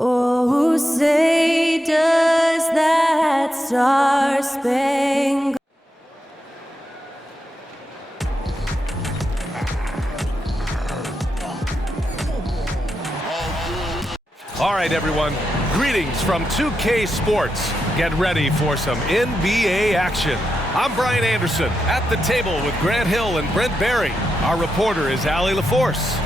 Oh, say does that star-spangled All right, everyone. Greetings from 2K Sports. Get ready for some NBA action. I'm Brian Anderson at the table with Grant Hill and Brent Barry. Our reporter is Allie LaForce.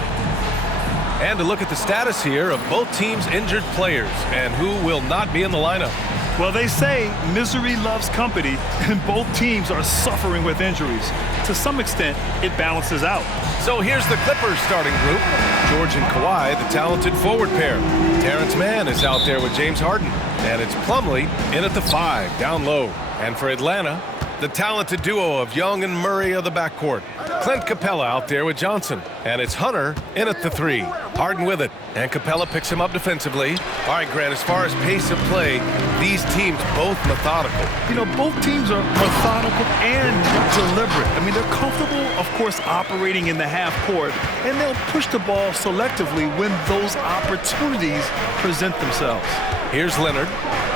And to look at the status here of both teams' injured players and who will not be in the lineup. Well, they say misery loves company, and both teams are suffering with injuries. To some extent, it balances out. So here's the Clippers starting group. George and Kawhi, the talented forward pair. Terrence Mann is out there with James Harden. And it's Plumlee in at the 5, down low. And for Atlanta, the talented duo of Young and Murray of the backcourt. Clint Capella out there with Johnson. And it's Hunter in at the 3. Harden with it. And Capella picks him up defensively. All right, Grant, as far as pace of play, these teams both methodical. You know, both teams are methodical and deliberate. I mean, they're comfortable, of course, operating in the half court, and they'll push the ball selectively when those opportunities present themselves. Here's Leonard.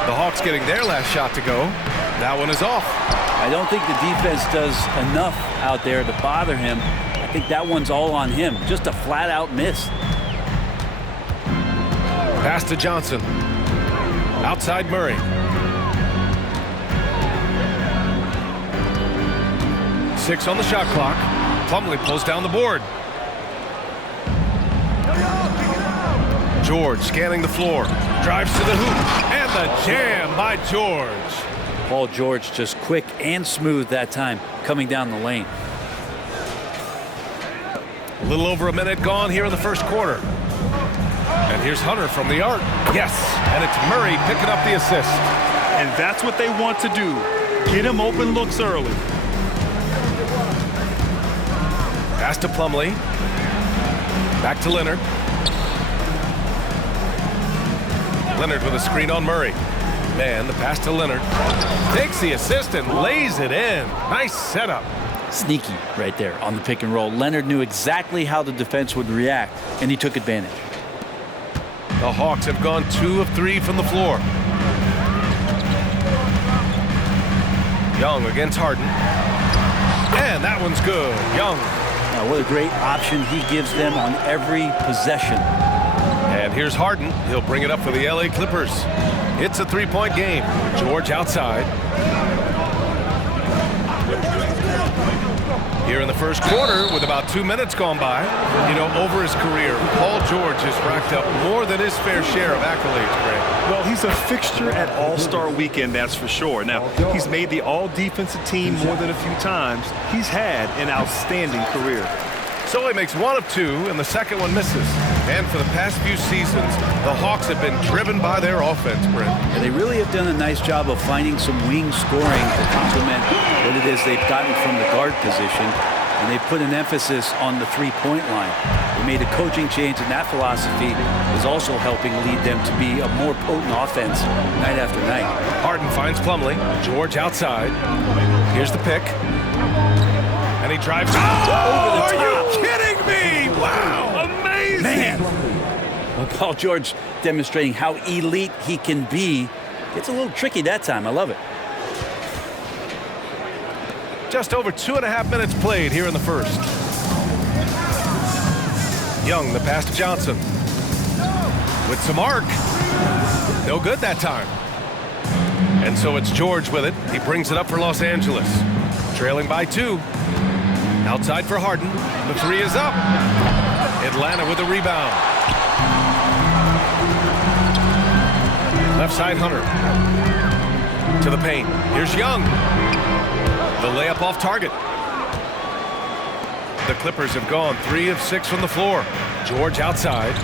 The Hawks getting their last shot to go. That one is off. I don't think the defense does enough out there to bother him. I think that one's all on him. Just a flat-out miss. Pass to Johnson. Outside Murray. Six on the shot clock. Plumlee pulls down the board. George scanning the floor. Drives to the hoop. And the jam by George. Paul George just quick and smooth that time coming down the lane. A little over a minute gone here in the first quarter. And here's Hunter from the arc. Yes, and it's Murray picking up the assist. And that's what they want to do. Get him open looks early. Pass to Plumlee. Back to Leonard. Leonard with a screen on Murray. And the pass to Leonard. Takes the assist and lays it in. Nice setup. Sneaky right there on the pick and roll. Leonard knew exactly how the defense would react, and he took advantage. The Hawks have gone 2 of 3 from the floor. Young against Harden. And that one's good. Young. What a great option he gives them on every possession. And here's Harden. He'll bring it up for the LA Clippers. It's a 3-point game. George outside. Here in the first quarter, with about 2 minutes gone by, you know, over his career, Paul George has racked up more than his fair share of accolades, Grant. Well, he's a fixture at All-Star Weekend, that's for sure. Now, he's made the All-Defensive team more than a few times. He's had an outstanding career. So he makes 1 of 2, and the second one misses. And for the past few seasons, the Hawks have been driven by their offense, Brent. And they really have done a nice job of finding some wing scoring to complement what it is they've gotten from the guard position. And they put an emphasis on the three-point line. They made a coaching change, and that philosophy is also helping lead them to be a more potent offense night after night. Harden finds Plumlee. George outside. Here's the pick. And he drives over the top. Are you kidding me? Wow. Amazing. Man. Well, Paul George demonstrating how elite he can be. It's a little tricky that time. I love it. Just over 2.5 minutes played here in the first. Young, the pass to Johnson. With some arc. No good that time. And so it's George with it. He brings it up for Los Angeles. Trailing by 2. Outside for Harden. The 3 is up. Atlanta with a rebound. Left side Hunter. To the paint. Here's Young. The layup off target. The Clippers have gone 3 of 6 from the floor. George outside.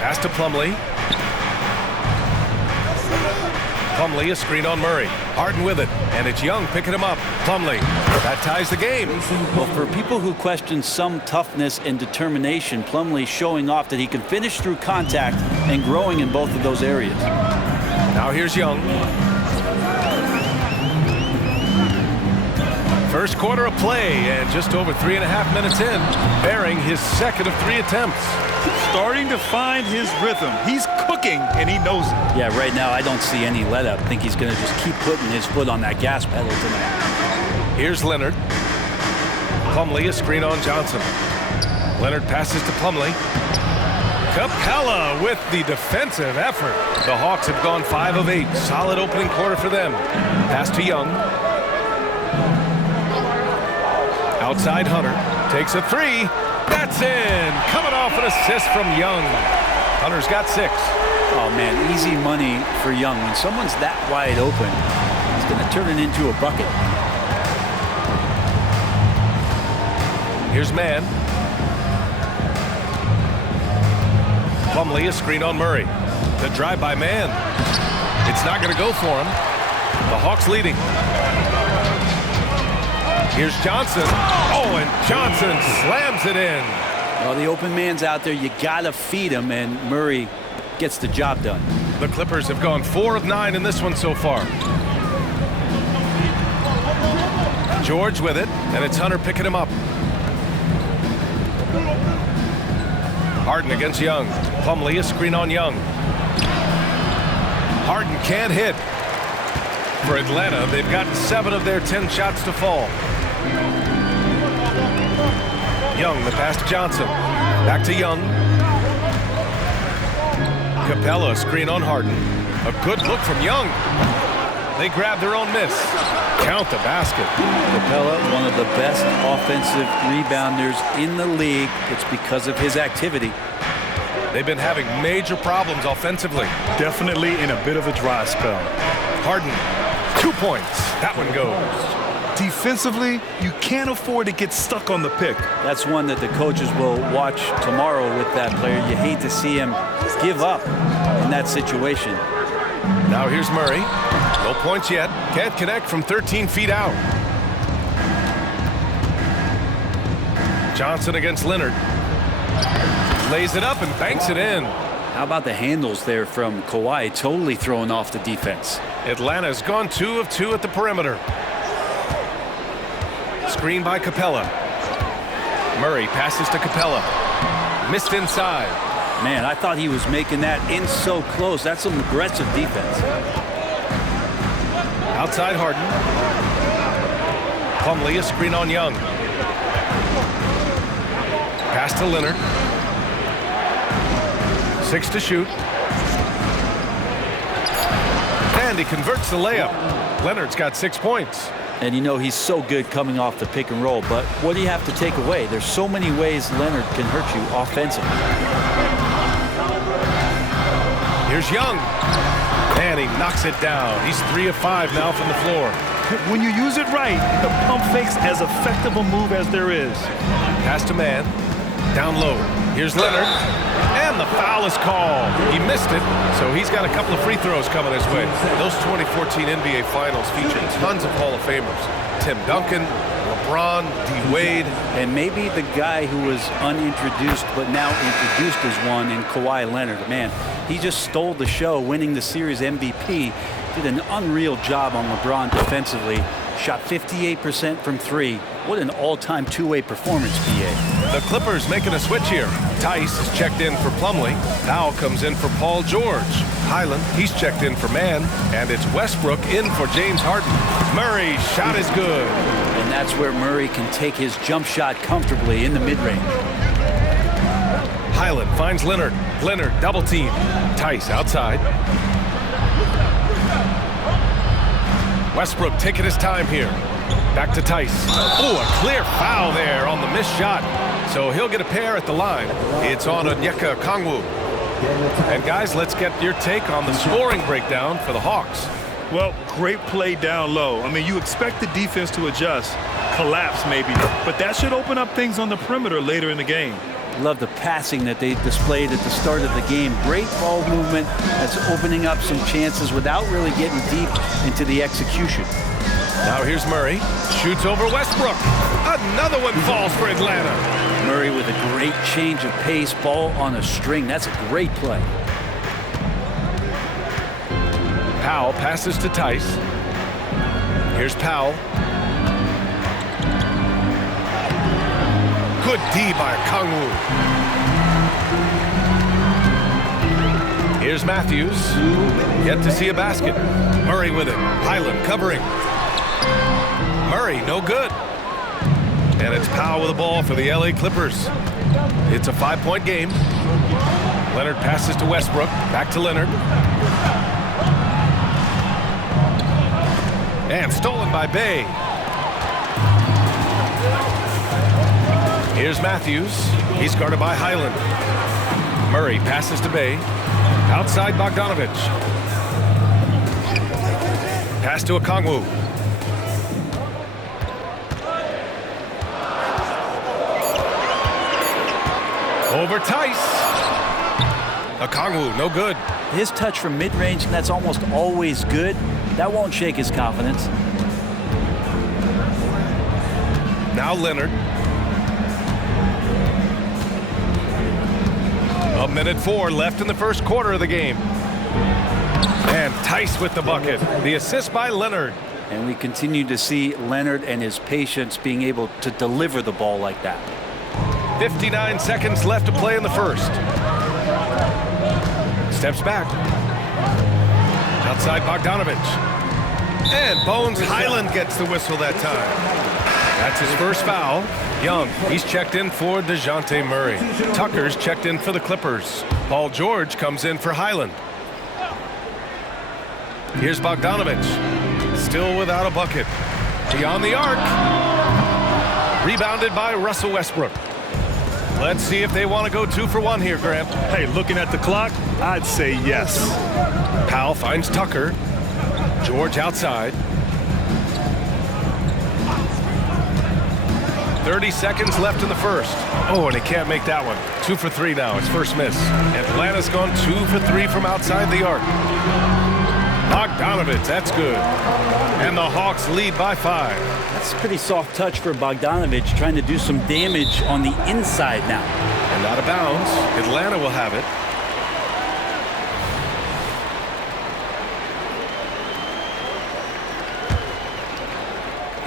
Pass to Plumlee. Plumlee, a screen on Murray. Harden with it, and it's Young picking him up. Plumlee, that ties the game. Well, for people who question some toughness and determination, Plumlee showing off that he can finish through contact and growing in both of those areas. Now here's Young. First quarter of play, and just over 3.5 minutes in, bearing his second of 3 attempts. Starting to find his rhythm. He's cooking, and he knows it. Yeah, right now I don't see any let up. I think he's going to just keep putting his foot on that gas pedal tonight. Here's Leonard. Plumlee, a screen on Johnson. Leonard passes to Plumlee. Capella with the defensive effort. The Hawks have gone 5 of 8. Solid opening quarter for them. Pass to Young. Outside Hunter. Takes a 3. That's in. Coming off an assist from Young. Hunter's got 6. Oh, man, easy money for Young. When someone's that wide open, he's going to turn it into a bucket. Here's Mann. Plumlee, a screen on Murray. The drive by Mann. It's not going to go for him. The Hawks leading. Here's Johnson. Oh, and Johnson slams it in. Well, the open man's out there. You got to feed him, and Murray gets the job done. The Clippers have gone 4 of 9 in this one so far. George with it, and it's Hunter picking him up. Harden against Young. Plumlee, a screen on Young. Harden can't hit. For Atlanta, they've gotten 7 of their 10 shots to fall. Young, the pass to Johnson. Back to Young. Capella, screen on Harden. A good look from Young. They grab their own miss. Count the basket. Capella, one of the best offensive rebounders in the league. It's because of his activity. They've been having major problems offensively. Definitely in a bit of a dry spell. Harden, 2 points. That one goes. Defensively, you can't afford to get stuck on the pick. That's one that the coaches will watch tomorrow with that player. You hate to see him give up in that situation. Now here's Murray. No points yet. Can't connect from 13 feet out. Johnson against Leonard. Lays it up and banks it in. How about the handles there from Kawhi? Totally throwing off the defense. Atlanta's gone 2 of 2 at the perimeter. Screen by Capella. Murray passes to Capella. Missed inside. Man, I thought he was making that in so close. That's some aggressive defense. Outside Harden. Plumlee, a screen on Young. Pass to Leonard. 6 to shoot. And he converts the layup. Leonard's got 6 points. And you know he's so good coming off the pick and roll. But what do you have to take away? There's so many ways Leonard can hurt you offensively. Here's Young. And he knocks it down. He's 3 of 5 now from the floor. When you use it right, the pump fake's as effective a move as there is. Pass to Mann. Down low. Here's Leonard. And the foul is called. He missed it, so he's got a couple of free throws coming his way. Those 2014 NBA Finals featured tons of Hall of Famers. Tim Duncan, LeBron, D. Wade. And maybe the guy who was unintroduced but now introduced as one in Kawhi Leonard. Man, he just stole the show, winning the series MVP. Did an unreal job on LeBron defensively. Shot 58% from 3. What an all-time two-way performance, PA. The Clippers making a switch here. Tice is checked in for Plumlee. Powell comes in for Paul George. Highland, he's checked in for Mann. And it's Westbrook in for James Harden. Murray's shot is good. And that's where Murray can take his jump shot comfortably in the mid-range. Highland finds Leonard. Leonard double team. Tice outside. Westbrook taking his time here. Back to Tice. Oh, a clear foul there on the missed shot. So he'll get a pair at the line. It's on Onyeka Okongwu. And guys, let's get your take on the scoring breakdown for the Hawks. Well, great play down low. I mean, you expect the defense to adjust, collapse maybe, but that should open up things on the perimeter later in the game. Love the passing that they displayed at the start of the game. Great ball movement that's opening up some chances without really getting deep into the execution. Now here's Murray. Shoots over Westbrook. Another one falls for Atlanta. Murray with a great change of pace. Ball on a string. That's a great play. Powell passes to Tice. Here's Powell. Good D by Kangwoo. Here's Matthews. Yet to see a basket. Murray with it. Highland covering. Murray, no good. And it's Powell with the ball for the LA Clippers. It's a 5-point game. Leonard passes to Westbrook. Back to Leonard. And stolen by Bay. Here's Matthews. He's guarded by Highland. Murray passes to Bay. Outside Bogdanovich. Pass to Okongwu. Over Tice. Okongwu, no good. His touch from mid-range, and that's almost always good. That won't shake his confidence. Now Leonard. A minute 4 left in the first quarter of the game. And Tice with the bucket. The assist by Leonard. And we continue to see Leonard and his patience being able to deliver the ball like that. 59 seconds left to play in the first. Steps back. Outside Bogdanovich. And Bones Highland gets the whistle that time. That's his first foul. Young, he's checked in for Dejounte Murray. Tucker's checked in for the Clippers. Paul George comes in for Highland. Here's Bogdanovich. Still without a bucket. Beyond the arc. Rebounded by Russell Westbrook. Let's see if they want to go 2 for 1 here, Grant. Hey, looking at the clock, I'd say yes. Powell finds Tucker. George outside. 30 seconds left in the first. Oh, and he can't make that one. 2 for 3 now. His first miss. Atlanta's gone 2 for 3 from outside the arc. Bogdanovich, that's good. And the Hawks lead by 5. That's a pretty soft touch for Bogdanovich, trying to do some damage on the inside now. And out of bounds. Atlanta will have it.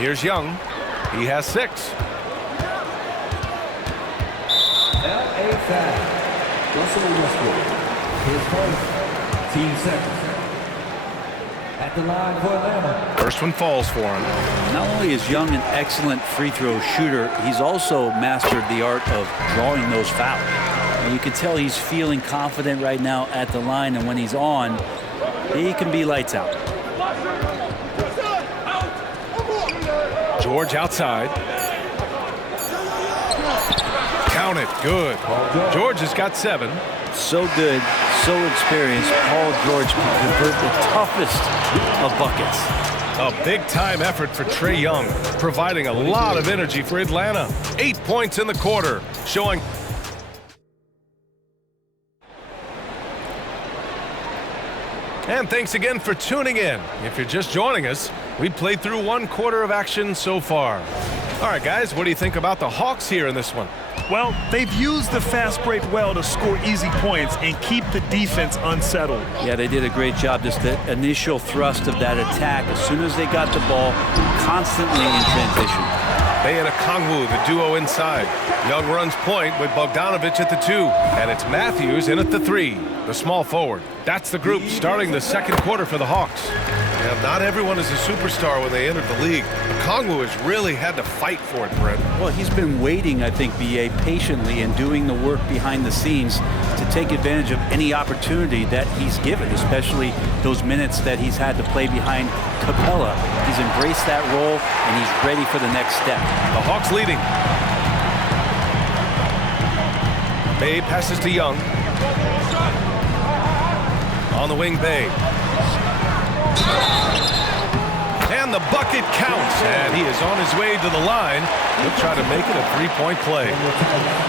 Here's Young. He has 6. Russell Westbrook, his first team second. At the line for Atlanta. First one falls for him. Not only is Young an excellent free throw shooter, he's also mastered the art of drawing those fouls. And you can tell he's feeling confident right now at the line, and when he's on, he can be lights out. George outside. Count it. Good. George has got 7. So good, so experienced. Paul George can convert the toughest of buckets. A big-time effort for Trae Young, providing a lot of energy for Atlanta. 8 points in the quarter, showing. And thanks again for tuning in. If you're just joining us, we played through 1 quarter of action so far. All right, guys, what do you think about the Hawks here in this one? Well, they've used the fast break well to score easy points and keep the defense unsettled. Yeah, they did a great job. Just the initial thrust of that attack, as soon as they got the ball, constantly in transition. Bay and Okongwu, the duo inside. Young runs point with Bogdanovich at the 2. And it's Matthews in at the 3, the small forward. That's the group starting the second quarter for the Hawks. Yeah, not everyone is a superstar when they entered the league. Okongwu has really had to fight for it, Brent. Well, he's been waiting, I think, B.A., patiently and doing the work behind the scenes to take advantage of any opportunity that he's given, especially those minutes that he's had to play behind Capella. He's embraced that role, and he's ready for the next step. The Hawks leading. Bay passes to Young. On the wing, Bay. And the bucket counts, and he is on his way to the line. He'll try to make it a 3-point play.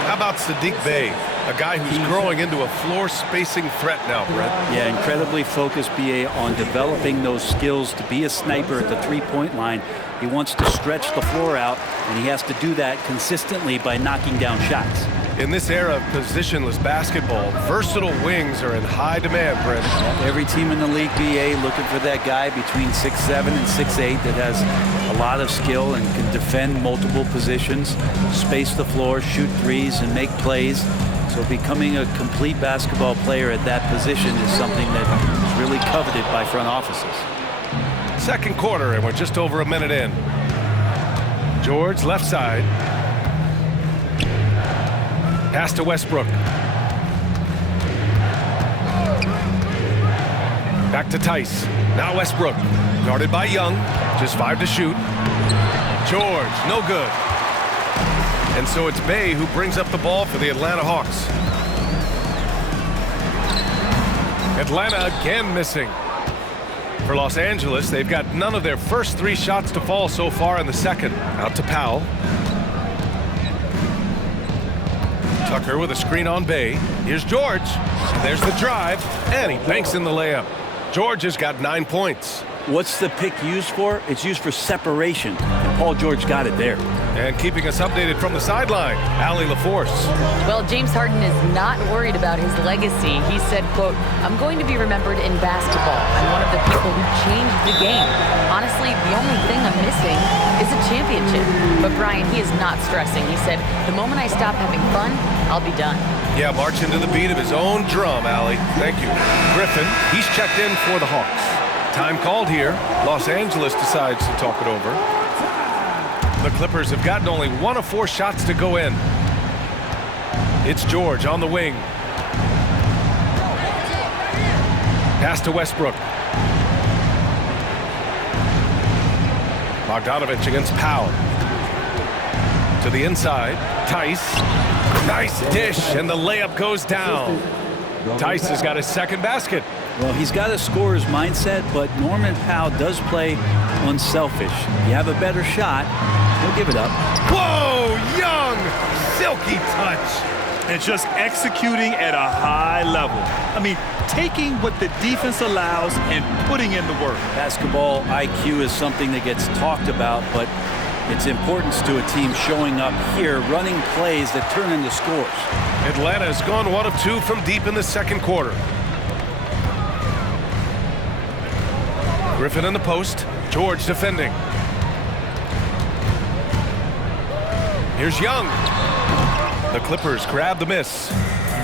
How about Saddiq Bey, a guy who's growing into a floor spacing threat now, Brett? Yeah, incredibly focused, B.A., on developing those skills to be a sniper at the 3-point line. He wants to stretch the floor out, and he has to do that consistently by knocking down shots. In this era of positionless basketball, versatile wings are in high demand, Brent. Every team in the league, BA, looking for that guy between 6'7" and 6'8" that has a lot of skill and can defend multiple positions, space the floor, shoot threes, and make plays. So becoming a complete basketball player at that position is something that is really coveted by front offices. Second quarter, and we're just over a minute in. George, left side. Pass to Westbrook. Back to Tice. Now Westbrook. Guarded by Young. Just 5 to shoot. George, no good. And so it's Bay who brings up the ball for the Atlanta Hawks. Atlanta again missing. For Los Angeles, they've got none of their first 3 shots to fall so far in the second. Out to Powell. Tucker with a screen on Bay. Here's George. And there's the drive. And he banks in the layup. George has got 9 points. What's the pick used for? It's used for separation. And Paul George got it there. And keeping us updated from the sideline, Allie LaForce. Well, James Harden is not worried about his legacy. He said, quote, "I'm going to be remembered in basketball. I'm one of the people who changed the game. Honestly, the only thing I'm missing is a championship." But Brian, he is not stressing. He said, "The moment I stop having fun, I'll be done." Yeah, marching to the beat of his own drum, Allie. Thank you. Griffin, he's checked in for the Hawks. Time called here. Los Angeles decides to talk it over. The Clippers have gotten only 1 of 4 shots to go in. It's George on the wing. Pass to Westbrook. Bogdanovich against Powell. To the inside. Tice. Nice dish, and the layup goes down. Tice has got his second basket. Well, he's got a scorer's mindset, but Norman Powell does play unselfish. You have a better shot, he'll give it up. Whoa, Young! Silky touch. And just executing at a high level. I mean, taking what the defense allows and putting in the work. Basketball IQ is something that gets talked about, but its importance to a team showing up here, running plays that turn into scores. Atlanta has gone 1 of 2 from deep in the second quarter. Griffin in the post. George defending. Here's Young. The Clippers grab the miss.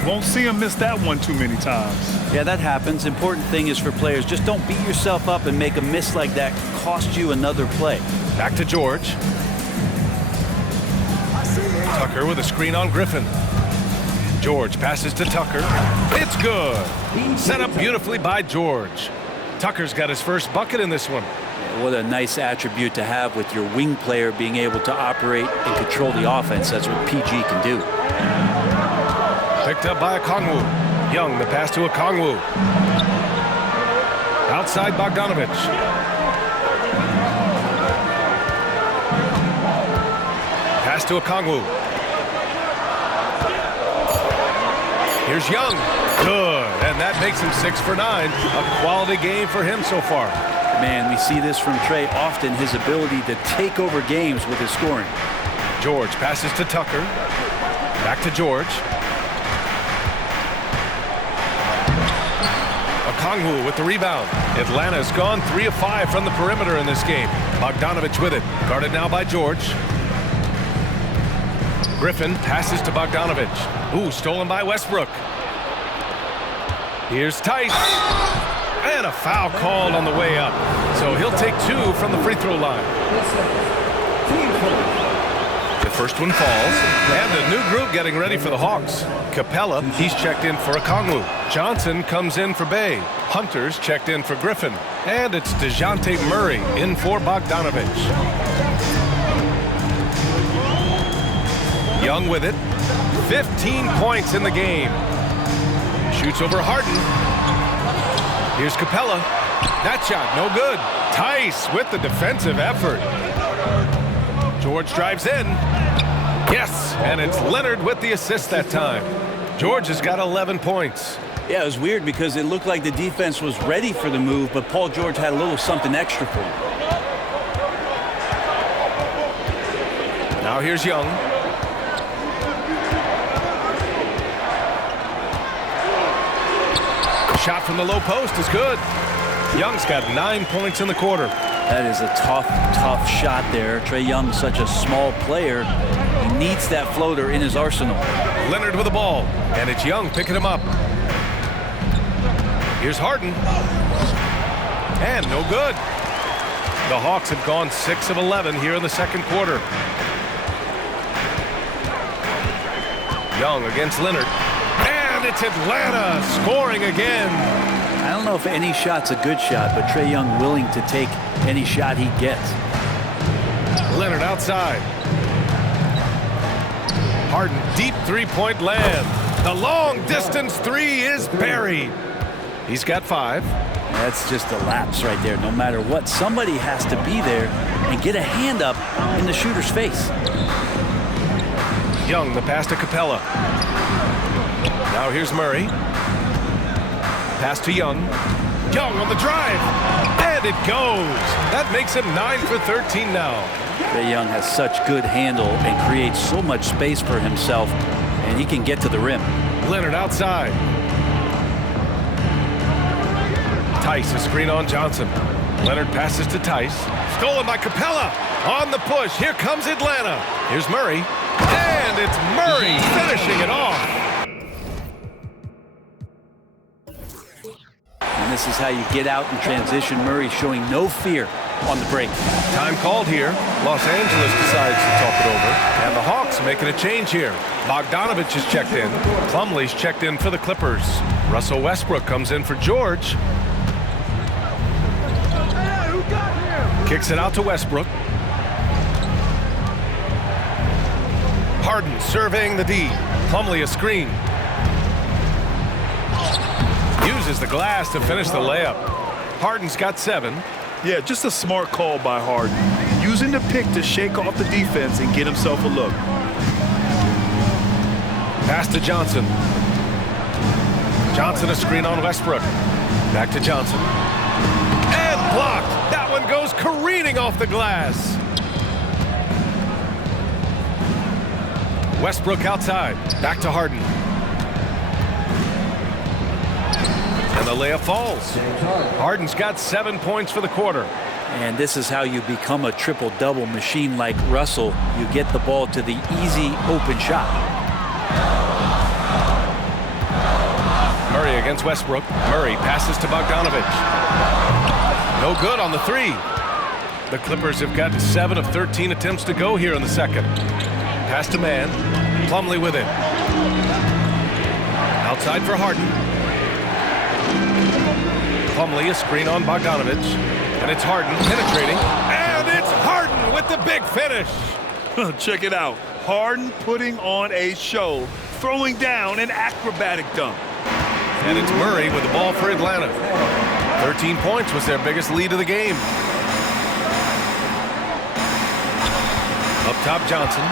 Won't see him miss that one too many times. Yeah, that happens. Important thing is for players, just don't beat yourself up and make a miss like that cost you another play. Back to George. Tucker with a screen on Griffin. George passes to Tucker. It's good. Set up beautifully by George. Tucker's got his first bucket in this one. Yeah, what a nice attribute to have with your wing player being able to operate and control the offense. That's what PG can do. Picked up by Okongwu. Young, the pass to Okongwu. Outside Bogdanovich. Pass to Okongwu. Here's Young. Good. And that makes him 6 for 9. A quality game for him so far. Man, we see this from Trae often, his ability to take over games with his scoring. George passes to Tucker. Back to George. Okongwu with the rebound. Atlanta's gone 3 of 5 from the perimeter in this game. Bogdanovich with it. Guarded now by George. Griffin passes to Bogdanovich. Ooh, stolen by Westbrook. Here's Tice. And a foul called on the way up. So he'll take 2 from the free throw line. The first one falls. And a new group getting ready for the Hawks. Capella, he's checked in for Okongwu. Johnson comes in for Bay. Hunter's checked in for Griffin. And it's Dejounte Murray in for Bogdanovich. Young with it. 15 points in the game. Shoots over Harden. Here's Capella. That shot, no good. Tice with the defensive effort. George drives in. Yes, and it's Leonard with the assist that time. George has got 11 points. Yeah, it was weird because it looked like the defense was ready for the move, but Paul George had a little something extra for him. Now here's Young. shot from the low post is good. Young's got 9 points in the quarter. That is a tough shot there. Trae Young, such a small player. He needs that floater in his arsenal. Leonard with the ball, and it's Young picking him up. Here's Harden. And no good. The Hawks have gone 6 of 11 here in the second quarter. Young against Leonard. And it's Atlanta scoring again. I don't know if any shot's a good shot, but Trae Young willing to take any shot he gets. Leonard outside. Harden, deep three-point land. The long-distance three is buried. He's got 5. That's just a lapse right there. No matter what, somebody has to be there and get a hand up in the shooter's face. Young, the pass to Capella. Now here's Murray. Pass to Young. Young on the drive. And it goes. That makes him 9 for 13 now. Trae Young has such good handle and creates so much space for himself, and he can get to the rim. Leonard outside. Tice, a screen on Johnson. Leonard passes to Tice. Stolen by Capella. On the push. Here comes Atlanta. Here's Murray. And it's Murray finishing it off. And this is how you get out in transition. Murray showing no fear on the break. Time called here. Los Angeles decides to talk it over. And the Hawks making a change here. Bogdanovich is checked in. Plumlee's checked in for the Clippers. Russell Westbrook comes in for George. Kicks it out to Westbrook. Harden surveying the D. Plumlee a screen. Uses the glass to finish the layup. Harden's got 7. Yeah, just a smart call by Harden. Using the pick to shake off the defense and get himself a look. Pass to Johnson. Johnson a screen on Westbrook. Back to Johnson. And blocked. That one goes careening off the glass. Westbrook outside. Back to Harden. And the layup falls. Harden's got 7 points for the quarter. And this is how you become a triple-double machine like Russell. You get the ball to the easy open shot. Murray against Westbrook. Murray passes to Bogdanovich. No good on the 3. The Clippers have got 7 of 13 attempts to go here in the second. Pass to man. Plumlee with it. Outside for Harden. Plumlee a screen on Bogdanovich. And it's Harden penetrating. And it's Harden with the big finish. Check it out. Harden putting on a show, throwing down an acrobatic dunk. And it's Murray with the ball for Atlanta. 13 points was their biggest lead of the game. Up top, Johnson.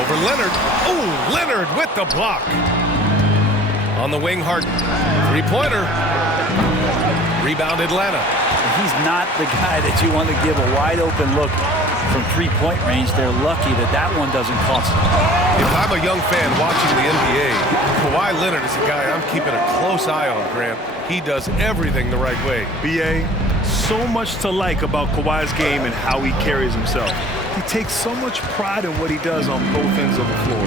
Over Leonard. Oh, Leonard with the block. On the wing, Harden. Three-pointer. Rebound, Atlanta. He's not the guy that you want to give a wide-open look from three-point range. They're lucky that that one doesn't cost them. If I'm a young fan watching the NBA, Kawhi Leonard is a guy I'm keeping a close eye on, Grant. He does everything the right way. BA, so much to like about Kawhi's game and how he carries himself. He takes so much pride in what he does on both ends of the floor.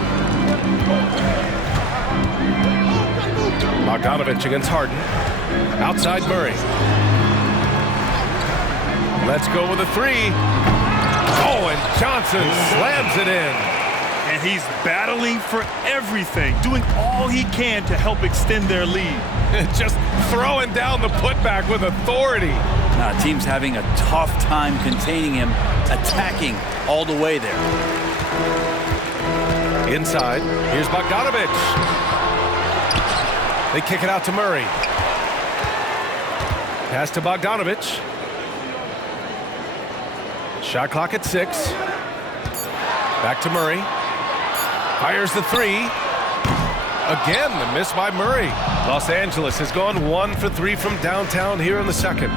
Bogdanovich against Harden. Outside Murray. Let's go with a 3. Oh, and Johnson slams it in. And he's battling for everything, doing all he can to help extend their lead. Just throwing down the putback with authority. Team's having a tough time containing him, attacking all the way there. Inside, here's Bogdanovich. They kick it out to Murray. Pass to Bogdanovich. Shot clock at 6. Back to Murray. Fires the 3. Again, the miss by Murray. Los Angeles has gone 1 for 3 from downtown here in the second.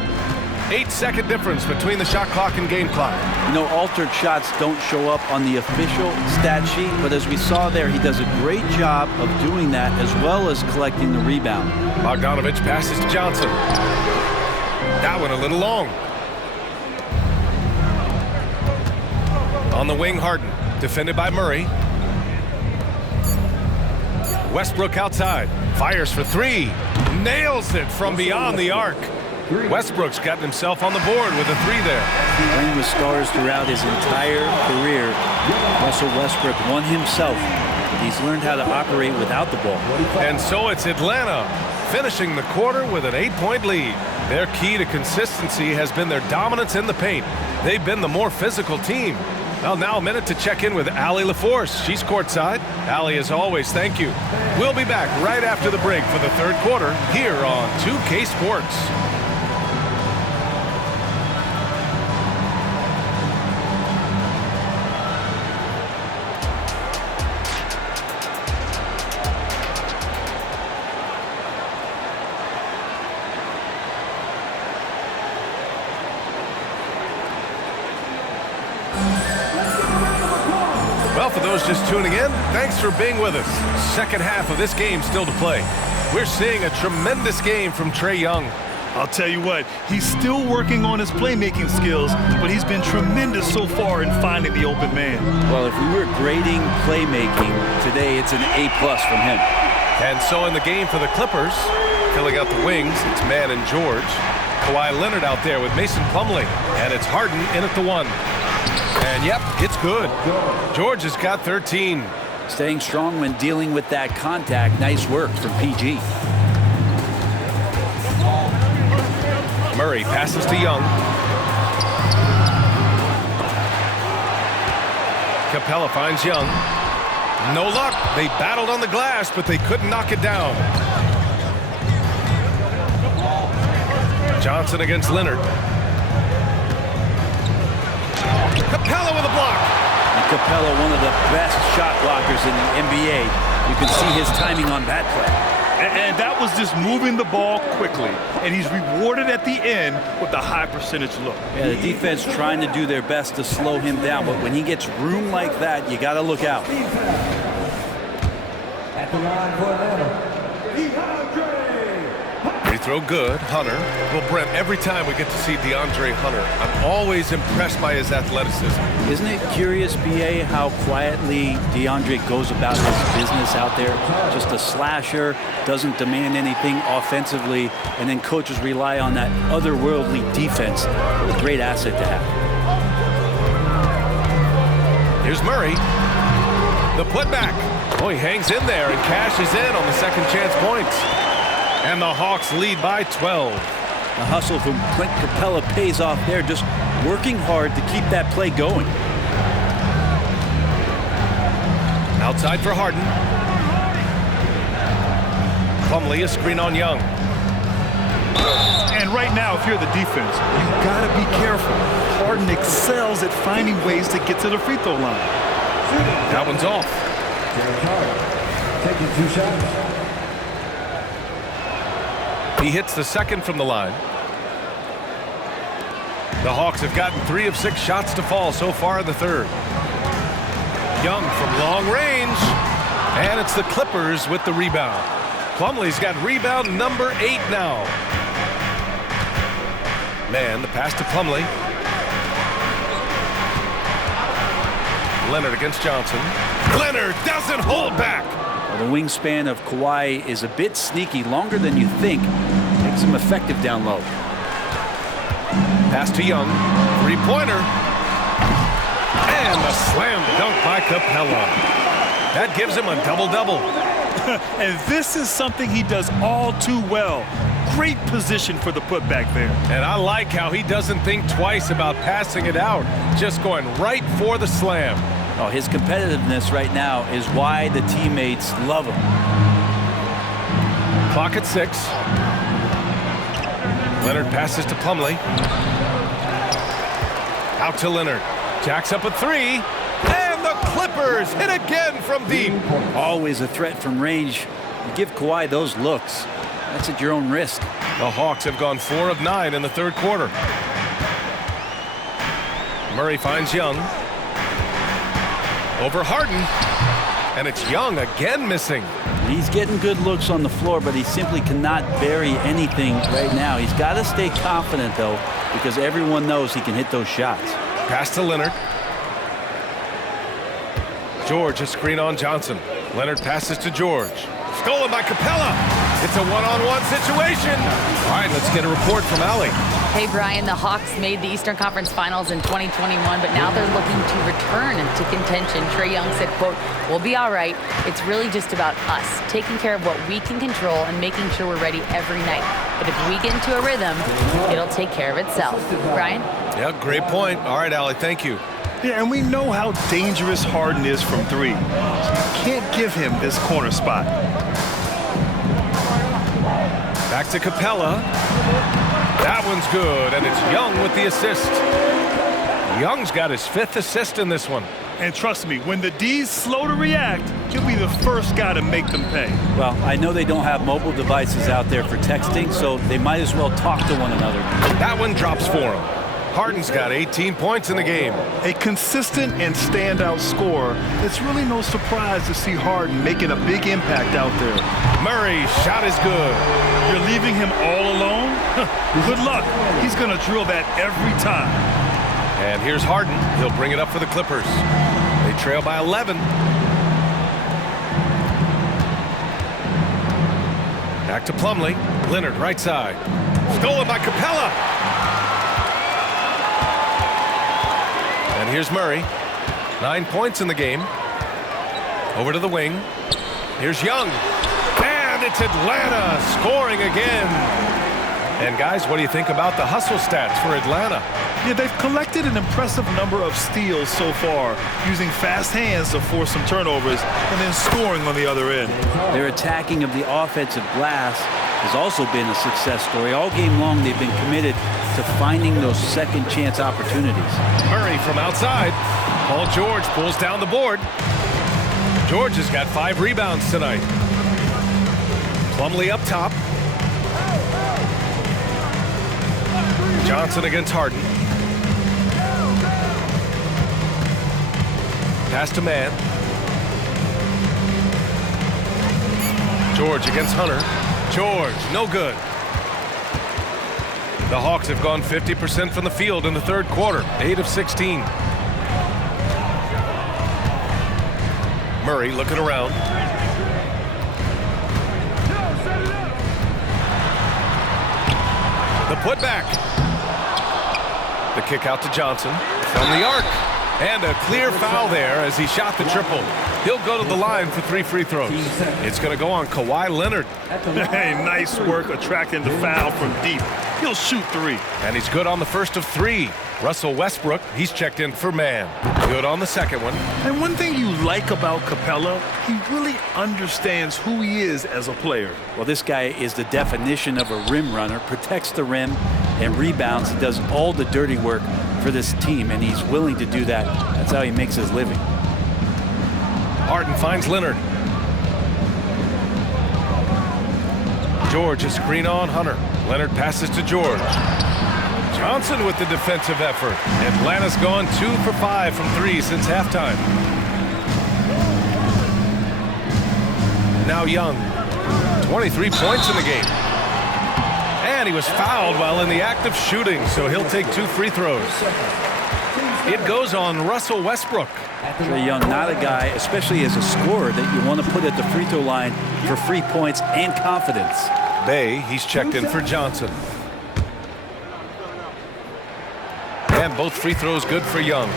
8-second difference between the shot clock and game clock. You know, altered shots don't show up on the official stat sheet, but as we saw there, he does a great job of doing that as well as collecting the rebound. Bogdanovich passes to Johnson. That one a little long. On the wing, Harden, defended by Murray. Westbrook outside, fires for three, nails it from beyond the arc. Westbrook's gotten himself on the board with a three there. Playing with stars throughout his entire career, Russell Westbrook won himself. He's learned how to operate without the ball. And so it's Atlanta finishing the quarter with an 8-point lead. Their key to consistency has been their dominance in the paint. They've been the more physical team. Well, now a minute to check in with Allie LaForce. She's courtside. Allie, as always, thank you. We'll be back right after the break for the third quarter here on 2K Sports. Well, for those just tuning in, thanks for being with us. Second half of this game still to play. We're seeing a tremendous game from Trae Young. I'll tell you what, he's still working on his playmaking skills, but he's been tremendous so far in finding the open man. Well, if we were grading playmaking today, it's an A+ from him. And so in the game for the Clippers, filling out the wings, it's Mann and George. Kawhi Leonard out there with Mason Plumlee, and it's Harden in at the one. And yep, it's good. George has got 13. Staying strong when dealing with that contact. Nice work from PG. Murray passes to Young. Capella finds Young. No luck. They battled on the glass, but they couldn't knock it down. Johnson against Leonard. Capella with a block. And Capella, one of the best shot blockers in the NBA. You can see his timing on that play. And that was just moving the ball quickly. And he's rewarded at the end with a high percentage look. Yeah, the defense trying to do their best to slow him down. But when he gets room like that, you got to look out. At the line for Atlanta, Free throw good. Hunter. Well, Brent, every time we get to see DeAndre Hunter, I'm always impressed by his athleticism. Isn't it curious, BA, how quietly DeAndre goes about his business out there? Just a slasher, doesn't demand anything offensively, and then coaches rely on that otherworldly defense. A great asset to have. Here's Murray. The putback. Oh, he hangs in there and cashes in on the second chance points. And the Hawks lead by 12. The hustle from Clint Capella pays off there, just working hard to keep that play going. Outside for Harden. Plumlee, a screen on Young. And right now, if you're the defense, you've got to be careful. Harden excels at finding ways to get to the free throw line. That one's off. James Harden taking 2 shots. He hits the second from the line. The Hawks have gotten 3 of 6 shots to fall so far in the third. Young from long range. And it's the Clippers with the rebound. Plumlee's got rebound number 8 now. Man, the pass to Plumlee. Leonard against Johnson. Leonard doesn't hold back. Well, the wingspan of Kawhi is a bit sneaky, longer than you think. Makes him effective down low. Pass to Young. Three-pointer. And a slam dunk by Capella. That gives him a double-double. And this is something he does all too well. Great position for the putback there. And I like how he doesn't think twice about passing it out. Just going right for the slam. Oh, his competitiveness right now is why the teammates love him. Clock at 6. Leonard passes to Plumlee. Out to Leonard. Jacks up a 3. And the Clippers hit again from deep. Always a threat from range. You give Kawhi those looks. That's at your own risk. The Hawks have gone 4 of 9 in the third quarter. Murray finds Young. Over Harden. And it's Young again missing. He's getting good looks on the floor, but he simply cannot bury anything right now. He's got to stay confident, though, because everyone knows he can hit those shots. Pass to Leonard. George, a screen on Johnson. Leonard passes to George. Stolen by Capella. It's a one-on-one situation. All right, let's get a report from Allie. Hey, Brian, the Hawks made the Eastern Conference Finals in 2021, but now they're looking to return to contention. Trae Young said, quote, "We'll be all right. It's really just about us, taking care of what we can control and making sure we're ready every night. But if we get into a rhythm, it'll take care of itself." Brian? Yeah, great point. All right, Allie, thank you. Yeah, and we know how dangerous Harden is from three. So you can't give him this corner spot. Back to Capella. That one's good, and it's Young with the assist. Young's got his 5th assist in this one. And trust me, when the D's slow to react, he'll be the first guy to make them pay. Well, I know they don't have mobile devices out there for texting, so they might as well talk to one another. That one drops for him. Harden's got 18 points in the game. A consistent and standout scorer. It's really no surprise to see Harden making a big impact out there. Murray's shot is good. You're leaving him all alone? Good luck. He's going to drill that every time. And here's Harden. He'll bring it up for the Clippers. They trail by 11. Back to Plumlee. Leonard, right side. Stolen by Capella. And here's Murray. 9 points in the game. Over to the wing. Here's Young. And it's Atlanta scoring again. And guys, what do you think about the hustle stats for Atlanta? Yeah, they've collected an impressive number of steals so far, using fast hands to force some turnovers and then scoring on the other end. Their attacking of the offensive glass has also been a success story. All game long, they've been committed to finding those second chance opportunities. Murray from outside. Paul George pulls down the board. George has got 5 rebounds tonight. Plumlee up top. Johnson against Harden. Pass to Man. George against Hunter. George, no good. The Hawks have gone 50% from the field in the third quarter, 8 of 16. Murray looking around. The putback. The kick out to Johnson from the arc. And a clear foul there as he shot the triple. He'll go to the line for 3 free throws. It's going to go on Kawhi Leonard. Hey, nice work attracting the foul from deep. He'll shoot 3. And he's good on the first of 3. Russell Westbrook, he's checked in for Man. Good on the second one. And one thing you like about Capella, he really understands who he is as a player. Well, this guy is the definition of a rim runner, protects the rim and rebounds. He does all the dirty work for this team, and he's willing to do that. That's how he makes his living. Harden finds Leonard. George, a screen on Hunter. Leonard passes to George. Johnson with the defensive effort. Atlanta's gone 2 for 5 from 3 since halftime. Now Young, 23 points in the game. And he was fouled while in the act of shooting, so he'll take 2 free throws. It goes on Russell Westbrook. Trae Young, not a guy, especially as a scorer, that you want to put at the free throw line for free points and confidence. Bay, he's checked in for Johnson. And both free throws good for Young.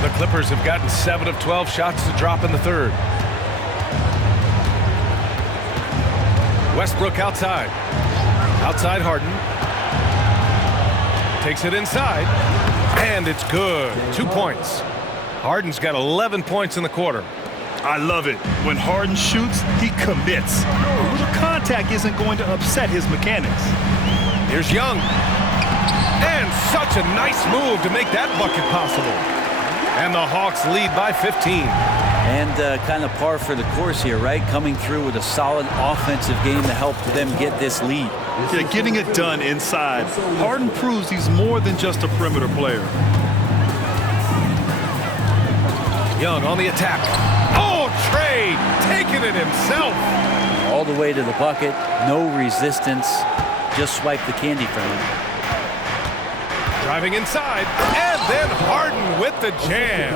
The Clippers have gotten 7 of 12 shots to drop in the third. Westbrook outside. Outside Harden. Takes it inside. And it's good. 2 points. Harden's got 11 points in the quarter. I love it. When Harden shoots, he commits. A little contact isn't going to upset his mechanics. Here's Young. And such a nice move to make that bucket possible. And the Hawks lead by 15. And kind of par for the course here, right? Coming through with a solid offensive game to help them get this lead. Yeah, getting it done inside. Harden proves he's more than just a perimeter player. Young on the attack. Oh, Trae taking it himself. All the way to the bucket, no resistance. Just swipe the candy from him. Driving inside, and then Harden with the jam.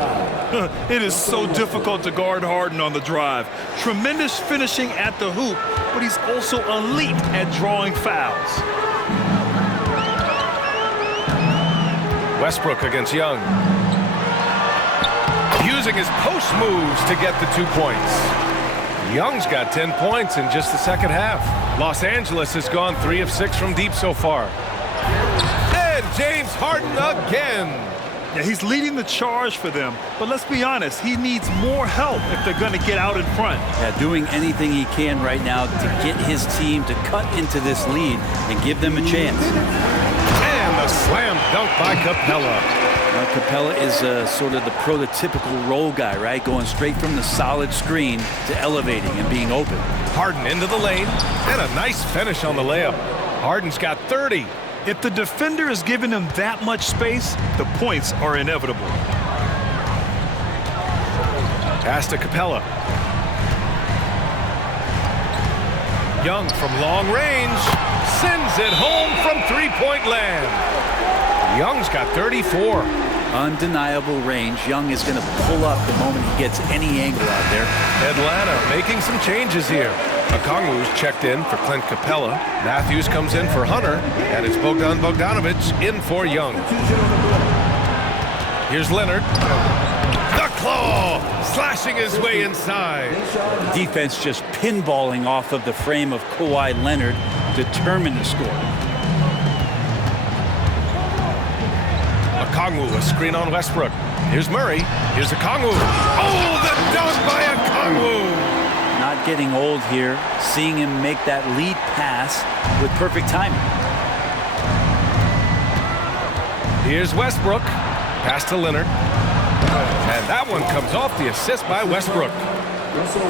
It is so difficult to guard Harden on the drive. Tremendous finishing at the hoop, but he's also elite at drawing fouls. Westbrook against Young. Using his post moves to get the 2 points. Young's got 10 points in just the second half. Los Angeles has gone 3 of 6 from deep so far. And James Harden again. Yeah, he's leading the charge for them, but let's be honest, he needs more help if they're going to get out in front. Yeah, doing anything he can right now to get his team to cut into this lead and give them a chance. And the slam dunk by Capella. Now, Capella is sort of the prototypical role guy, right? Going straight from the solid screen to elevating and being open. Harden into the lane, and a nice finish on the layup. Harden's got 30. If the defender is giving him that much space, the points are inevitable. Pass to Capella. Young from long range sends it home from three-point land. Young's got 34. Undeniable range. Young is going to pull up the moment he gets any angle out there. Atlanta making some changes here. Okongwu's checked in for Clint Capella. Matthews comes in for Hunter, and it's Bogdan Bogdanovic in for Young. Here's Leonard. The claw, slashing his way inside. Defense just pinballing off of the frame of Kawhi Leonard, determined to score. Okongwu, a screen on Westbrook. Here's Murray. Here's Okongwu. Oh, the dunk by Okongwu. Not getting old here, seeing him make that lead pass with perfect timing. Here's Westbrook. Pass to Leonard. And that one comes off the assist by Westbrook.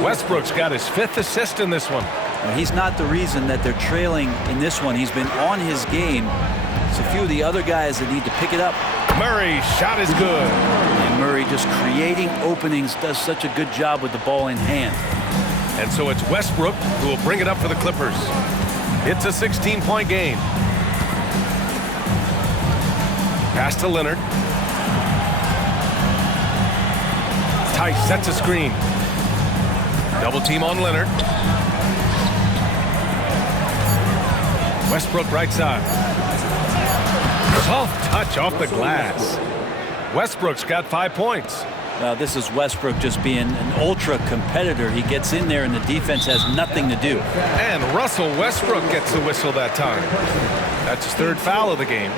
Westbrook's got his 5th assist in this one. Now, he's not the reason that they're trailing in this one. He's been on his game. It's a few of the other guys that need to pick it up. Murray, shot is good. And Murray just creating openings, does such a good job with the ball in hand. And so it's Westbrook who will bring it up for the Clippers. It's a 16-point game. Pass to Leonard. Tice sets a screen. Double team on Leonard. Westbrook right side. Soft touch off the glass. Westbrook's got 5 points. Now, this is Westbrook just being an ultra competitor. He gets in there and the defense has nothing to do. And Russell Westbrook gets the whistle that time. That's his 3rd foul of the game.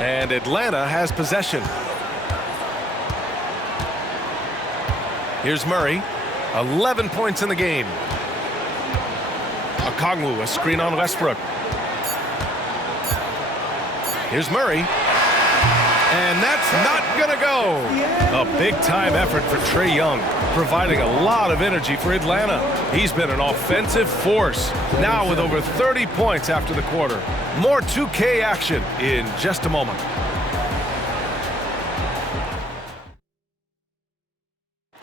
And Atlanta has possession. Here's Murray. 11 points in the game. Okongwu, a screen on Westbrook. Here's Murray. And that's not going to go. A big-time effort for Trae Young, providing a lot of energy for Atlanta. He's been an offensive force, now with over 30 points after the quarter. More 2K action in just a moment.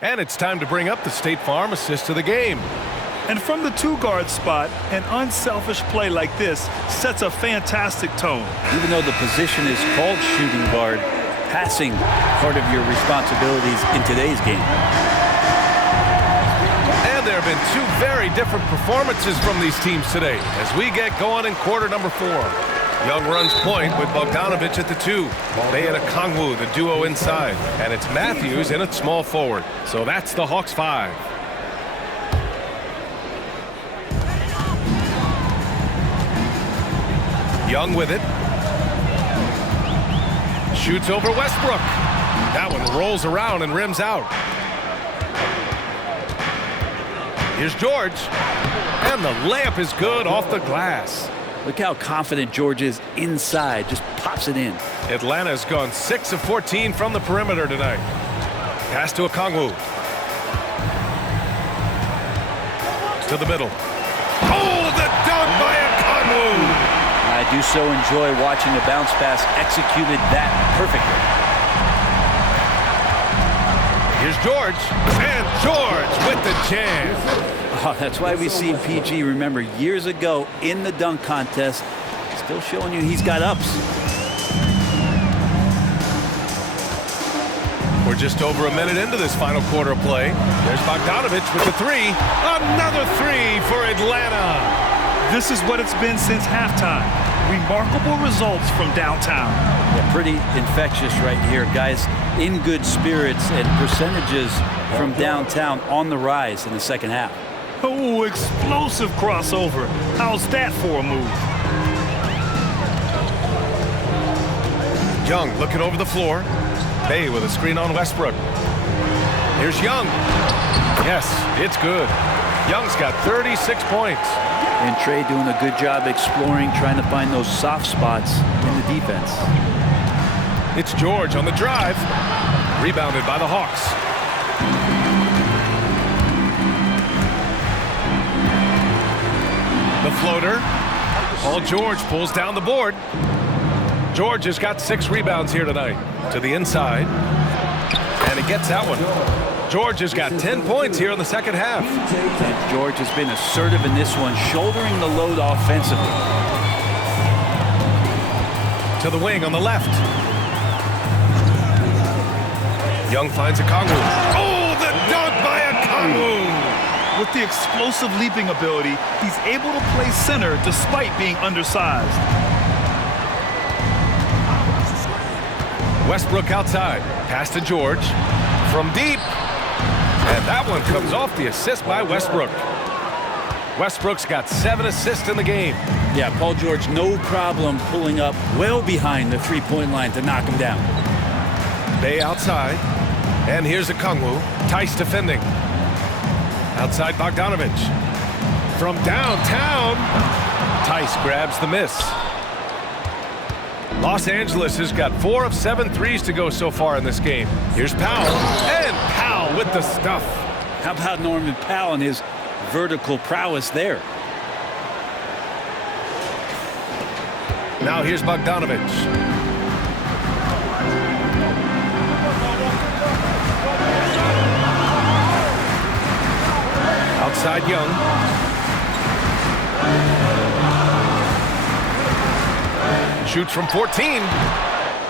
And it's time to bring up the State Farm assist of the game. And from the 2-guard spot, an unselfish play like this sets a fantastic tone. Even though the position is called shooting guard, passing part of your responsibilities in today's game. And there have been 2 very different performances from these teams today as we get going in quarter number 4. Young runs point with Bogdanovic at the 2. They had Okongwu, the duo inside. And it's Matthews in at small forward. So that's the Hawks 5. Young with it. Shoots over Westbrook. That one rolls around and rims out. Here's George. And the layup is good off the glass. Look how confident George is inside. Just pops it in. Atlanta's gone 6 of 14 from the perimeter tonight. Pass to Okongwu. To the middle. Oh, the dunk by Okongwu! I do so enjoy watching a bounce pass executed that perfectly. Here's George, and George with the jam. Oh, that's why we see PG, remember, years ago in the dunk contest, still showing you he's got ups. We're just over a minute into this final quarter of play. There's Bogdanovich with the three. Another three for Atlanta. This is what it's been since halftime. Remarkable results from downtown. Yeah, pretty infectious right here, guys. In good spirits and percentages from downtown on the rise in the second half. Oh, explosive crossover. How's that for a move? Young looking over the floor. Bay with a screen on Westbrook. Here's Young. Yes, it's good. Young's got 36 points. And Trae doing a good job exploring, trying to find those soft spots in the defense. It's George on the drive. Rebounded by the Hawks. The floater. Paul George pulls down the board. George has got 6 rebounds here tonight. To the inside. And he gets that one. George has got 10 points here in the second half. And George has been assertive in this one, shouldering the load offensively. To the wing on the left. Young finds Okongwu. Oh, the dunk by Okongwu! With the explosive leaping ability, he's able to play center despite being undersized. Westbrook outside. Pass to George. From deep. And that one comes off the assist by Westbrook. Westbrook's got 7 assists in the game. Yeah, Paul George, no problem pulling up well behind the three-point line to knock him down. Bay outside. And here's Okongwu. Tice defending. Outside Bogdanovich. From downtown. Tice grabs the miss. Los Angeles has got 4 of 7 threes to go so far in this game. Here's Powell. And Powell with the stuff. How about Norman Powell and his vertical prowess there? Now here's Bogdanovich. Outside Young. Shoots from 14.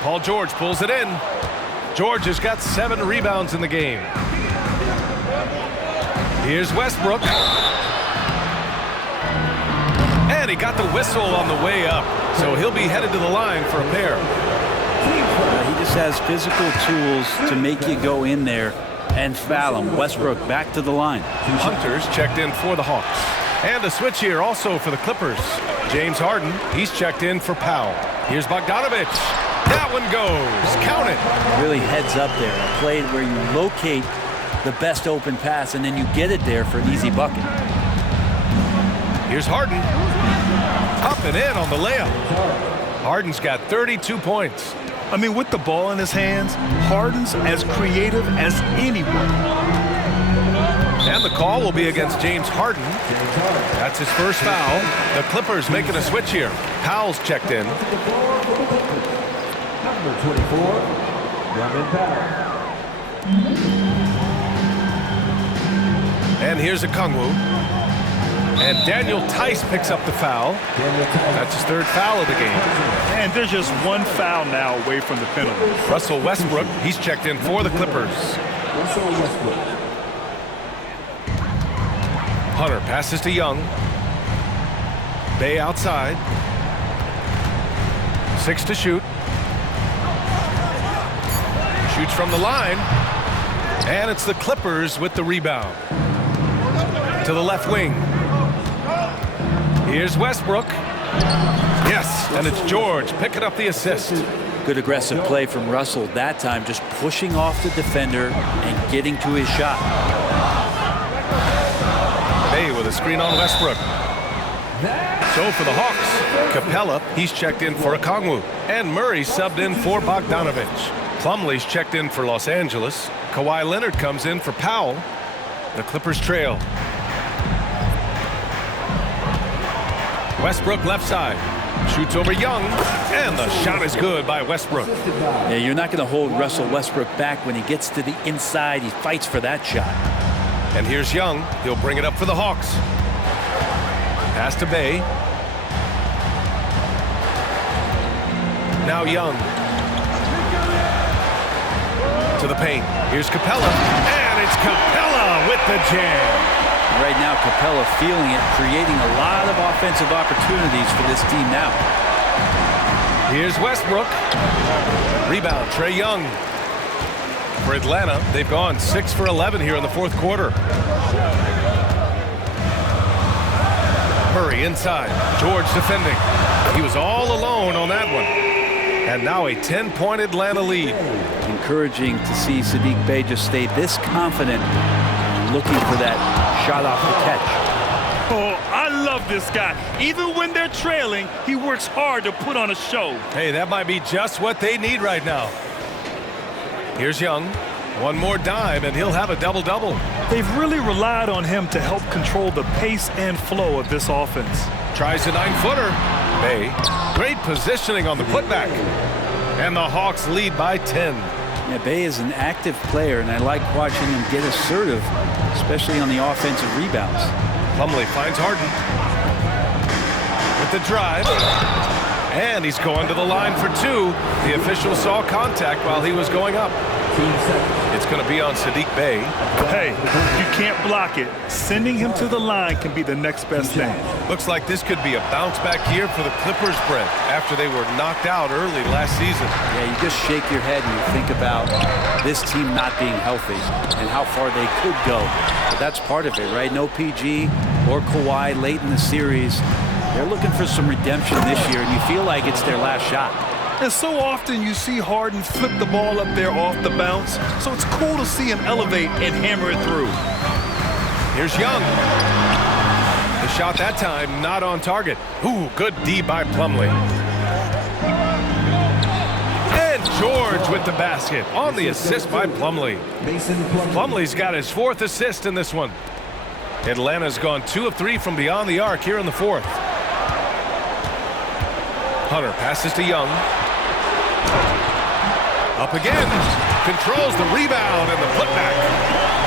Paul George pulls it in. George has got 7 rebounds in the game. Here's Westbrook. And he got the whistle on the way up. So he'll be headed to the line for a pair. He just has physical tools to make you go in there and foul him. Westbrook back to the line. Hunter's checked in for the Hawks. And a switch here also for the Clippers. James Harden, he's checked in for Powell. Here's Bogdanovich. That one goes. Count it. Really heads up there. A play where you locate the best open pass and then you get it there for an easy bucket. Here's Harden. Up and in on the layup. Harden's got 32 points. I mean, with the ball in his hands, Harden's as creative as anyone. And the call will be against James Harden. That's his first foul. The Clippers making a switch here. Powell's checked in. Number 24, Norman Powell. And here's Okongwu. And Daniel Tice picks up the foul. That's his 3rd foul of the game. And there's just 1 foul now away from the penalty. Russell Westbrook, he's checked in for the Clippers. Russell Westbrook. Hunter passes to Young. Bay outside. 6 to shoot. Shoots from the line. And it's the Clippers with the rebound. To the left wing. Here's Westbrook. Yes, and it's George picking up the assist. Good aggressive play from Russell that time, just pushing off the defender and getting to his shot. Bay with a screen on Westbrook. So for the Hawks, Capella, he's checked in for Okongwu. And Murray subbed in for Bogdanovich. Plumlee's checked in for Los Angeles. Kawhi Leonard comes in for Powell. The Clippers trail. Westbrook left side. Shoots over Young. And the shot is good by Westbrook. Yeah, you're not going to hold Russell Westbrook back when he gets to the inside. He fights for that shot. And here's Young. He'll bring it up for the Hawks. Pass to Bay. Now Young. To the paint. Here's Capella. And it's Capella with the jam. Right now, Capella feeling it, creating a lot of offensive opportunities for this team now. Here's Westbrook. Rebound, Trae Young. For Atlanta, they've gone 6 for 11 here in the fourth quarter. Murray inside. George defending. He was all alone on that one. And now a 10-point Atlanta lead. Encouraging to see Saddiq Bey just stay this confident, looking for that shot off the catch. Oh, I love this guy. Even when they're trailing, he works hard to put on a show. Hey, that might be just what they need right now. Here's Young. One more dime, and he'll have a double-double. They've really relied on him to help control the pace and flow of this offense. Tries a 9-footer. Bey, great positioning on the putback. And the Hawks lead by 10. Yeah, Bey is an active player, and I like watching him get assertive, especially on the offensive rebounds. Plumlee finds Harden. With the drive. And he's going to the line for 2. The official saw contact while he was going up. It's going to be on Saddiq Bey. Hey, you can't block it. Sending him to the line can be the next best thing. Looks like this could be a bounce-back year for the Clippers, Brent, after they were knocked out early last season. Yeah, you just shake your head and you think about this team not being healthy and how far they could go. But that's part of it, right? No PG or Kawhi late in the series. They're looking for some redemption this year, and you feel like it's their last shot. And so often you see Harden flip the ball up there off the bounce, so it's cool to see him elevate and hammer it through. Here's Young. The shot that time not on target. Ooh, good D by Plumlee. And George with the basket on the assist by Plumlee. Plumlee's got his 4th assist in this one. Atlanta's gone 2 of 3 from beyond the arc here in the 4th. Hunter passes to Young. Up again. Controls the rebound and the putback.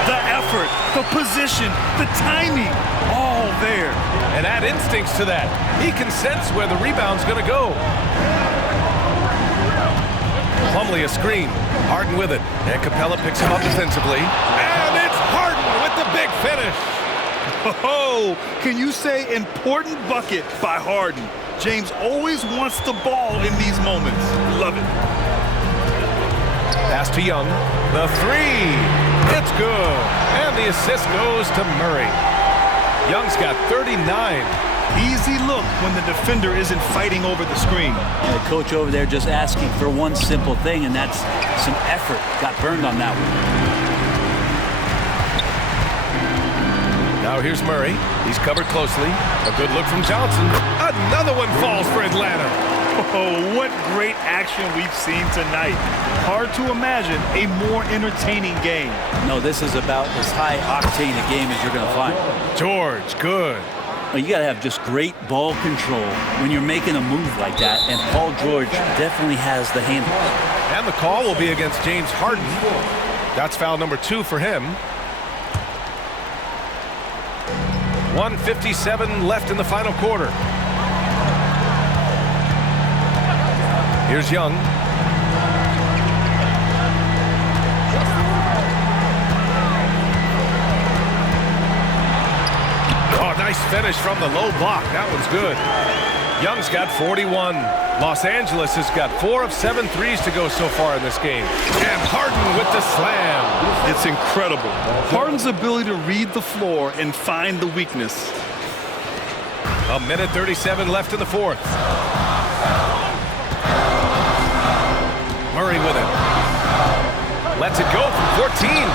The effort, the position, the timing, all there. And add instincts to that. He can sense where the rebound's going to go. Plumlee a screen. Harden with it. And Capella picks him up defensively. And it's Harden with the big finish. Oh, can you say important bucket by Harden? James always wants the ball in these moments. Love it. Pass to Young. The 3. It's good. And the assist goes to Murray. Young's got 39. Easy look when the defender isn't fighting over the screen. And the coach over there just asking for one simple thing, and that's some effort. Got burned on that one. Now here's Murray. He's covered closely. A good look from Johnson. Another one falls for Atlanta. Oh, what great action we've seen tonight. Hard to imagine a more entertaining game. No, this is about as high octane a game as you're going to find. George, good. Well, you got to have just great ball control when you're making a move like that, and Paul George definitely has the handle. And the call will be against James Harden. That's foul number 2 for him. 1:57 left in the final quarter. Here's Young. Oh, nice finish from the low block. That one's good. Young's got 41. Los Angeles has got 4 of 7 threes to go so far in this game. And Harden with the slam. It's incredible. Harden's ability to read the floor and find the weakness. 1:37 left in the 4th. Murray with it. Lets it go from 14.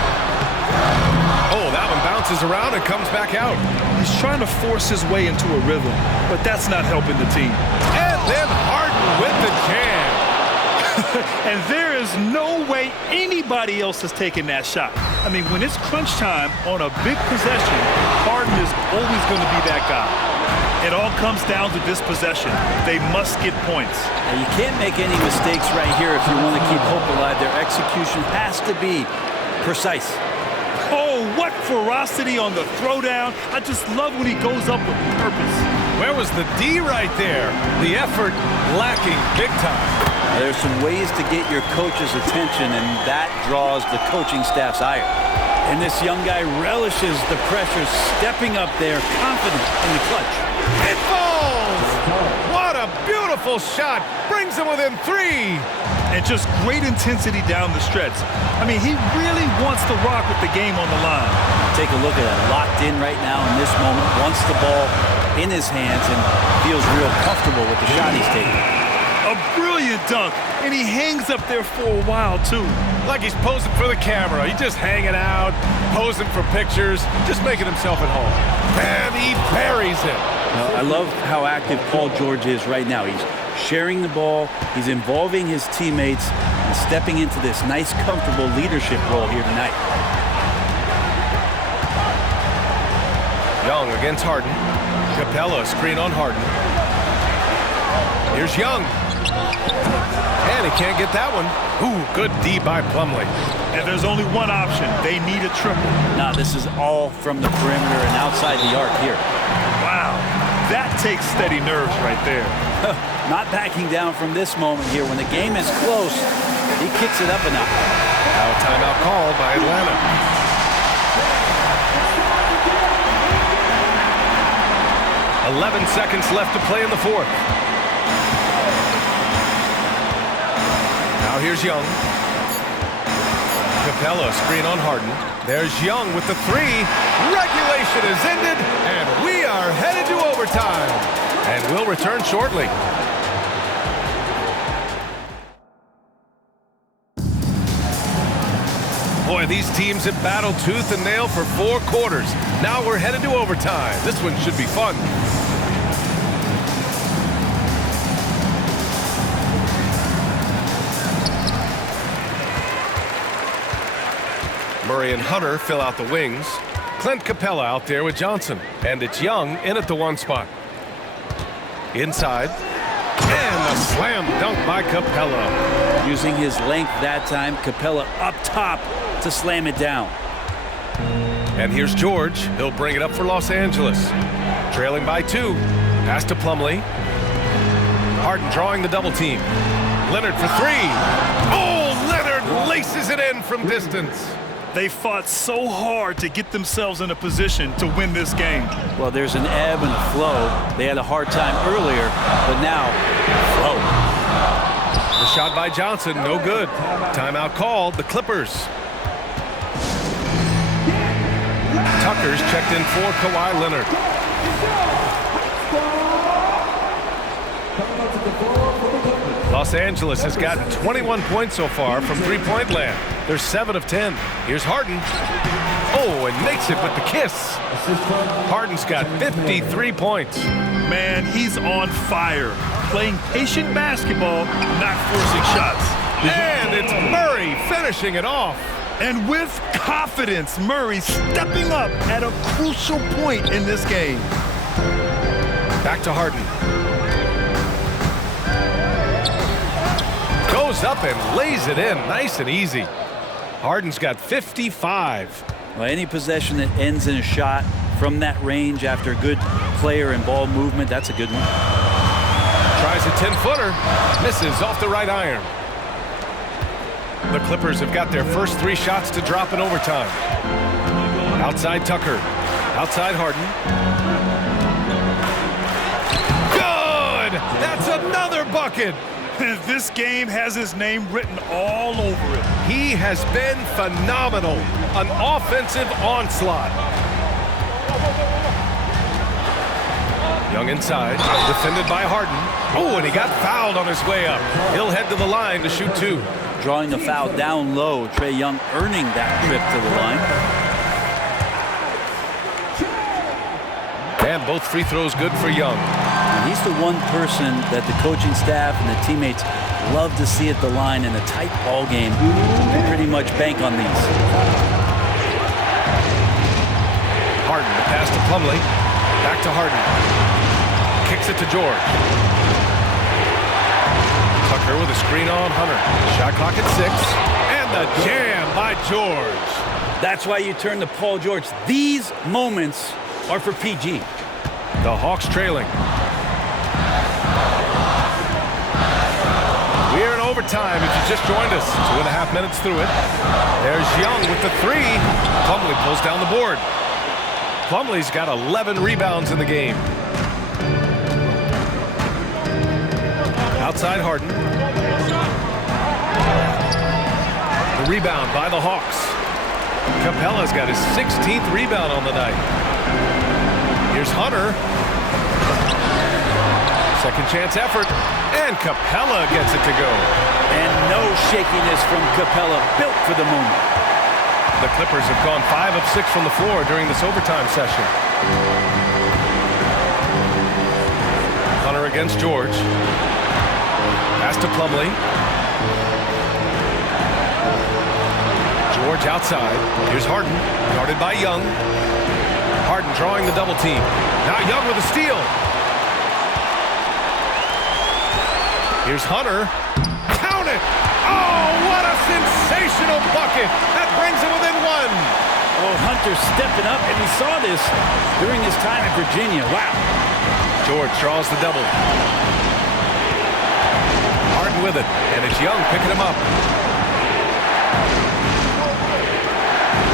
Oh, that one bounces around and comes back out. He's trying to force his way into a rhythm, but that's not helping the team. And then Harden with the jam. And there is no way anybody else is taking that shot. I mean, when it's crunch time on a big possession, Harden is always going to be that guy. It all comes down to this possession. They must get points. Now, you can't make any mistakes right here if you want to keep hope alive. Their execution has to be precise. Oh, what ferocity on the throwdown. I just love when he goes up with purpose. Where was the D right there? The effort lacking big time. Now, there's some ways to get your coach's attention, and that draws the coaching staff's ire. And this young guy relishes the pressure, stepping up there, confident in the clutch. It falls! What a beautiful shot! Brings him within 3. And just great intensity down the stretch. I mean, he really wants to rock with the game on the line. Take a look at that. Locked in right now in this moment. Wants the ball in his hands and feels real comfortable with the shot he's taking. A brilliant dunk, and he hangs up there for a while, too. Like he's posing for the camera. He's just hanging out, posing for pictures, just making himself at home. And he buries it. I love how active Paul George is right now. He's sharing the ball, he's involving his teammates, and stepping into this nice, comfortable leadership role here tonight. Young against Harden. Capella, screen on Harden. Here's Young. And he can't get that one. Ooh, good D by Plumlee. And there's only one option. They need a triple. Now, this is all from the perimeter and outside the arc here. Wow, that takes steady nerves right there. Not backing down from this moment here. When the game is close, he kicks it up a notch. Now a timeout called by Atlanta. .11 seconds left to play in the 4th. Now here's Young. Capella, screen on Harden. There's Young with the 3. Regulation is ended, and we are headed to overtime. And we'll return shortly. Boy, these teams have battled tooth and nail for 4 quarters. Now we're headed to overtime. This one should be fun. Murray and Hunter fill out the wings. Clint Capella out there with Johnson. And it's Young in at the 1 spot. Inside. And a slam dunk by Capella. Using his length that time, Capella up top to slam it down. And here's George. He'll bring it up for Los Angeles. Trailing by 2. Pass to Plumlee. Harden drawing the double team. Leonard for 3. Oh, Leonard laces it in from distance. They fought so hard to get themselves in a position to win this game. Well, there's an ebb and a flow. They had a hard time earlier, but now, flow. The shot by Johnson, no good. Timeout called, the Clippers. Tucker's checked in for Kawhi Leonard. Los Angeles has gotten 21 points so far from three-point land. They're 7 of 10. Here's Harden. Oh, and makes it with the kiss. Harden's got 53 points. Man, he's on fire. Playing patient basketball, not forcing shots. And it's Murray finishing it off. And with confidence, Murray stepping up at a crucial point in this game. Back to Harden. Goes up and lays it in nice and easy. Harden's got 55. Well, any possession that ends in a shot from that range after good player and ball movement, that's a good one. Tries a 10-footer. Misses off the right iron. The Clippers have got their first 3 shots to drop in overtime. Outside Tucker. Outside Harden. Good! That's another bucket! This game has his name written all over it. He has been phenomenal. An offensive onslaught. Young inside, defended by Harden. Oh, and he got fouled on his way up. He'll head to the line to shoot 2. Drawing the foul down low. Trae Young earning that trip to the line. And both free throws good for Young. And he's the one person that the coaching staff and the teammates love to see at the line in a tight ball game. They pretty much bank on these. Harden, the pass to Plumlee. Back to Harden. Kicks it to George. Tucker with a screen on Hunter. Shot clock at 6. And the jam by George. That's why you turn to Paul George. These moments are for PG. The Hawks trailing. We're in overtime if you just joined us. 2.5 minutes through it. There's Young with the 3. Plumlee pulls down the board. Plumlee's got 11 rebounds in the game. Outside Harden. The rebound by the Hawks. Capella's got his 16th rebound on the night. Here's Hunter. Second chance effort. And Capella gets it to go. And no shakiness from Capella, built for the moment. The Clippers have gone 5 of 6 from the floor during this overtime session. Hunter against George. Pass to Plumlee. George outside. Here's Harden, guarded by Young. Harden drawing the double team. Now Young with a steal. Here's Hunter. Count it! Oh, what a sensational bucket! That brings him within 1. Oh, Hunter stepping up, and we saw this during his time at Virginia. Wow. George draws the double. Harden with it, and it's Young picking him up.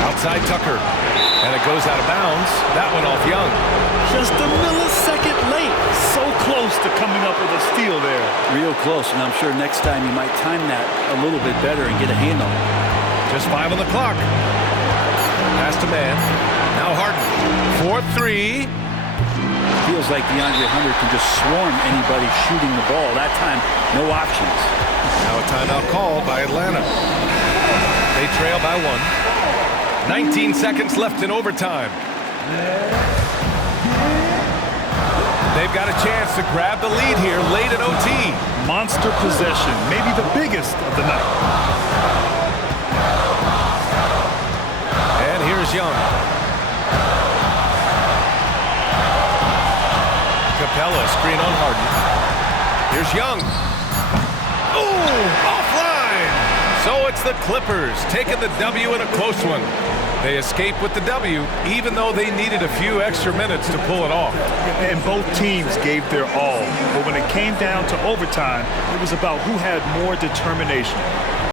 Outside Tucker, and it goes out of bounds. That went off Young. Just a millisecond late. So close to coming up with a steal there. Real close, and I'm sure next time you might time that a little bit better and get a handle. Just 5 on the clock. Pass to man. Now Harden. 4-3. Feels like DeAndre Hunter can just swarm anybody shooting the ball. That time, no options. Now a timeout called by Atlanta. They trail by 1. 19 seconds left in overtime. They've got a chance to grab the lead here late in OT. Monster possession, maybe the biggest of the night. And here's Young. Capella, screen on Harden. Here's Young. Ooh, offline! So it's the Clippers taking the W in a close one. They escape with the W, even though they needed a few extra minutes to pull it off. And both teams gave their all. But when it came down to overtime, it was about who had more determination.